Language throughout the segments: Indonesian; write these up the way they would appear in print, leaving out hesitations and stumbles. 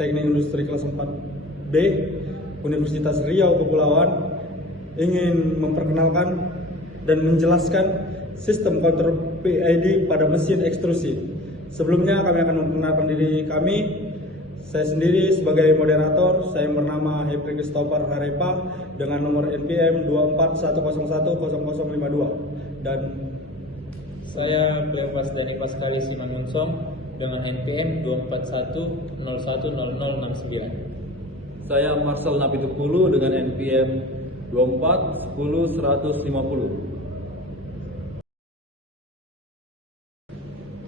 Teknik Industri kelas 4B Universitas Riau Kepulauan ingin memperkenalkan dan menjelaskan sistem kontrol PID pada mesin ekstrusi. Sebelumnya kami akan memperkenalkan diri kami. Saya sendiri sebagai moderator, saya bernama Hepri Christopher Harepa dengan nomor NPM 241010052 dan saya Cleopas Dani Paskali Simangunsong dengan NPM 241010069. Saya Marcel Napitukulu dengan NPM 2410150.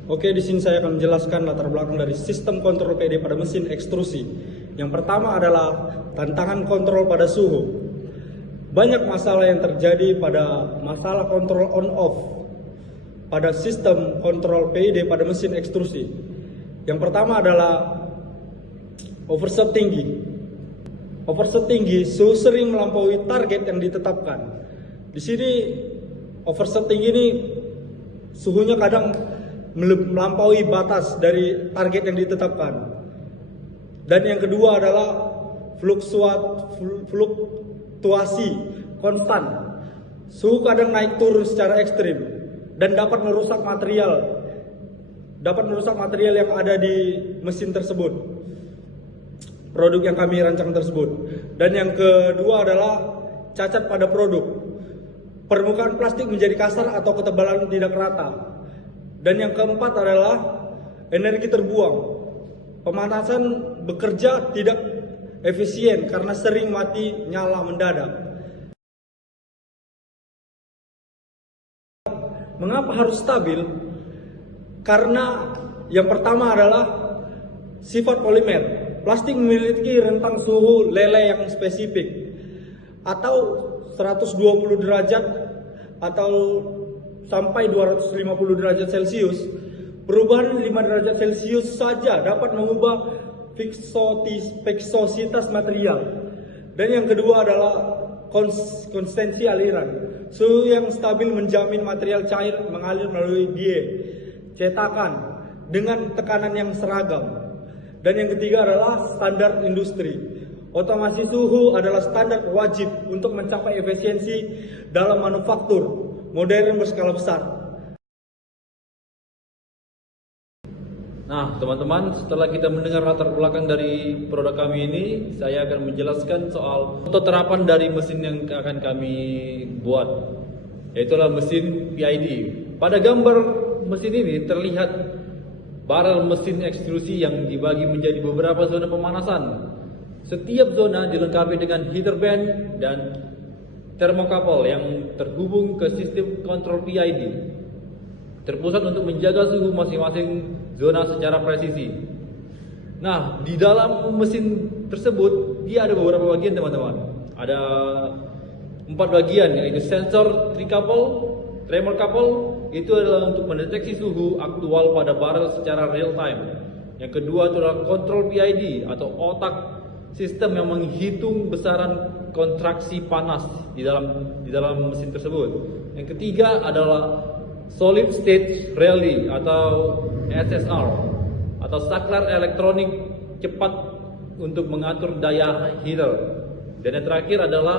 Oke, di sini saya akan menjelaskan latar belakang dari sistem kontrol PID pada mesin ekstrusi. Yang pertama adalah tantangan kontrol pada suhu. Banyak masalah yang terjadi pada masalah kontrol on off pada sistem kontrol PID pada mesin ekstrusi. Yang pertama adalah overshot tinggi. Overshot tinggi suhu sering melampaui target yang ditetapkan. Di sini overshot tinggi ini suhunya kadang melampaui batas dari target yang ditetapkan. Dan yang kedua adalah fluktuasi konstan. Suhu kadang naik turun secara ekstrim dan dapat merusak material yang ada di mesin tersebut, produk yang kami rancang tersebut. Dan yang kedua adalah cacat pada produk. Permukaan plastik menjadi kasar atau ketebalan tidak rata. Dan yang keempat adalah energi terbuang. Pemanasan bekerja tidak efisien karena sering mati nyala mendadak. Mengapa harus stabil? Karena yang pertama adalah sifat polimer. Plastik memiliki rentang suhu lele yang spesifik, atau 120 derajat atau sampai 250 derajat Celcius. Perubahan 5 derajat Celcius saja dapat mengubah viskositas material. Dan yang kedua adalah konsistensi aliran. Suhu yang stabil menjamin material cair mengalir melalui die cetakan dengan tekanan yang seragam. Dan yang ketiga adalah standar industri. Otomasi suhu adalah standar wajib untuk mencapai efisiensi dalam manufaktur modern berskala besar. Nah, teman-teman, setelah kita mendengar latar belakang dari produk kami ini, saya akan menjelaskan soal contoh terapan dari mesin yang akan kami buat, yaitulah mesin PID. Pada gambar mesin ini terlihat barel mesin ekstrusi yang dibagi menjadi beberapa zona pemanasan. Setiap zona dilengkapi dengan heater band dan termokapel yang terhubung ke sistem kontrol PID, terpusat untuk menjaga suhu masing-masing zona secara presisi. Nah, di dalam mesin tersebut dia ada beberapa bagian, teman-teman. Ada 4 bagian, yaitu sensor tremor couple, itu adalah untuk mendeteksi suhu aktual pada barel secara real time. Yang kedua itu adalah kontrol PID atau otak sistem yang menghitung besaran kontraksi panas di dalam mesin tersebut. Yang ketiga adalah solid state relay atau SSR atau saklar elektronik cepat untuk mengatur daya heater. Dan yang terakhir adalah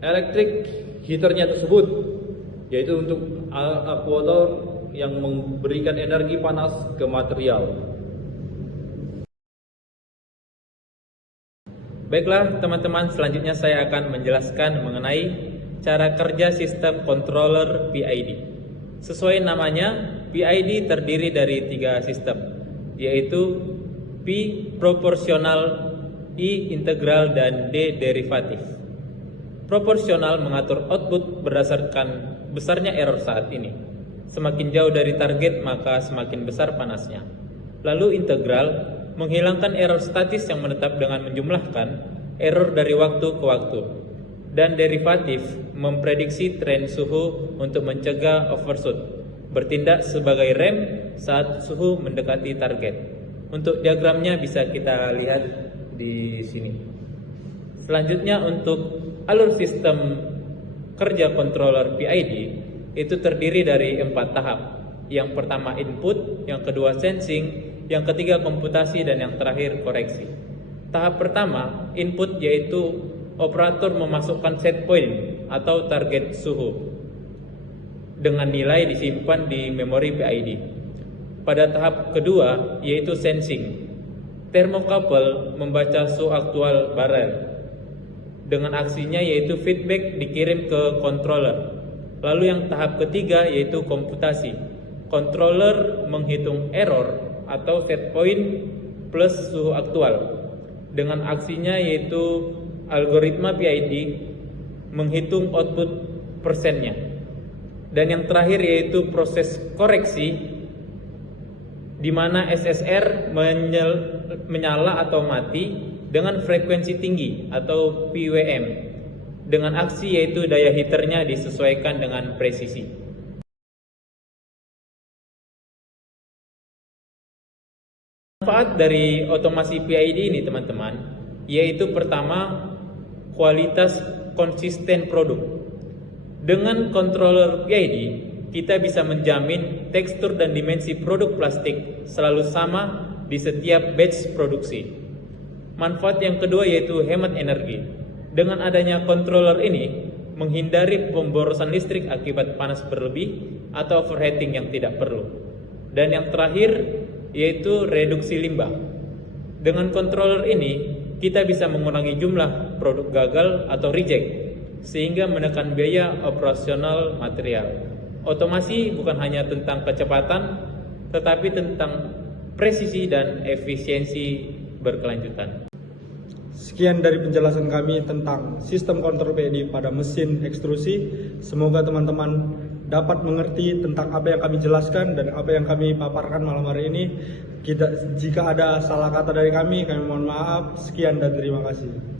electric heaternya tersebut, yaitu untuk aktuator yang memberikan energi panas ke material. Baiklah teman-teman, selanjutnya saya akan menjelaskan mengenai cara kerja sistem controller PID. Sesuai namanya, PID terdiri dari 3 sistem, yaitu P proporsional, I integral, dan D derivatif. Proporsional mengatur output berdasarkan besarnya error saat ini. Semakin jauh dari target maka semakin besar panasnya. Lalu integral menghilangkan error statis yang menetap dengan menjumlahkan error dari waktu ke waktu. Dan derivatif memprediksi tren suhu untuk mencegah overshoot, bertindak sebagai rem saat suhu mendekati target. Untuk diagramnya bisa kita lihat di sini. Selanjutnya untuk alur sistem kerja controller PID itu terdiri dari 4 tahap. Yang pertama input, yang kedua sensing, yang ketiga komputasi, dan yang terakhir koreksi. Tahap pertama, input, yaitu operator memasukkan set point atau target suhu dengan nilai disimpan di memori PID. Pada tahap kedua, yaitu sensing, thermocouple membaca suhu aktual barel dengan aksinya yaitu feedback dikirim ke controller. Lalu yang tahap ketiga yaitu komputasi. Controller menghitung error atau set point plus suhu aktual dengan aksinya yaitu algoritma PID menghitung output persennya. Dan yang terakhir yaitu proses koreksi, di mana SSR menyala atau mati dengan frekuensi tinggi atau PWM dengan aksi yaitu daya heaternya disesuaikan dengan presisi. Manfaat dari otomasi PID ini teman-teman, yaitu pertama, kualitas konsisten produk. Dengan controller PID, kita bisa menjamin tekstur dan dimensi produk plastik selalu sama di setiap batch produksi. Manfaat yang kedua yaitu hemat energi. Dengan adanya controller ini, menghindari pemborosan listrik akibat panas berlebih atau overheating yang tidak perlu. Dan yang terakhir yaitu reduksi limbah. Dengan controller ini, kita bisa mengurangi jumlah produk gagal atau reject sehingga menekan biaya operasional material. Otomasi bukan hanya tentang kecepatan, tetapi tentang presisi dan efisiensi berkelanjutan. Sekian dari penjelasan kami tentang sistem kontrol PID pada mesin ekstrusi. Semoga teman-teman dapat mengerti tentang apa yang kami jelaskan dan apa yang kami paparkan malam hari ini. Jika ada salah kata dari kami mohon maaf. Sekian dan terima kasih.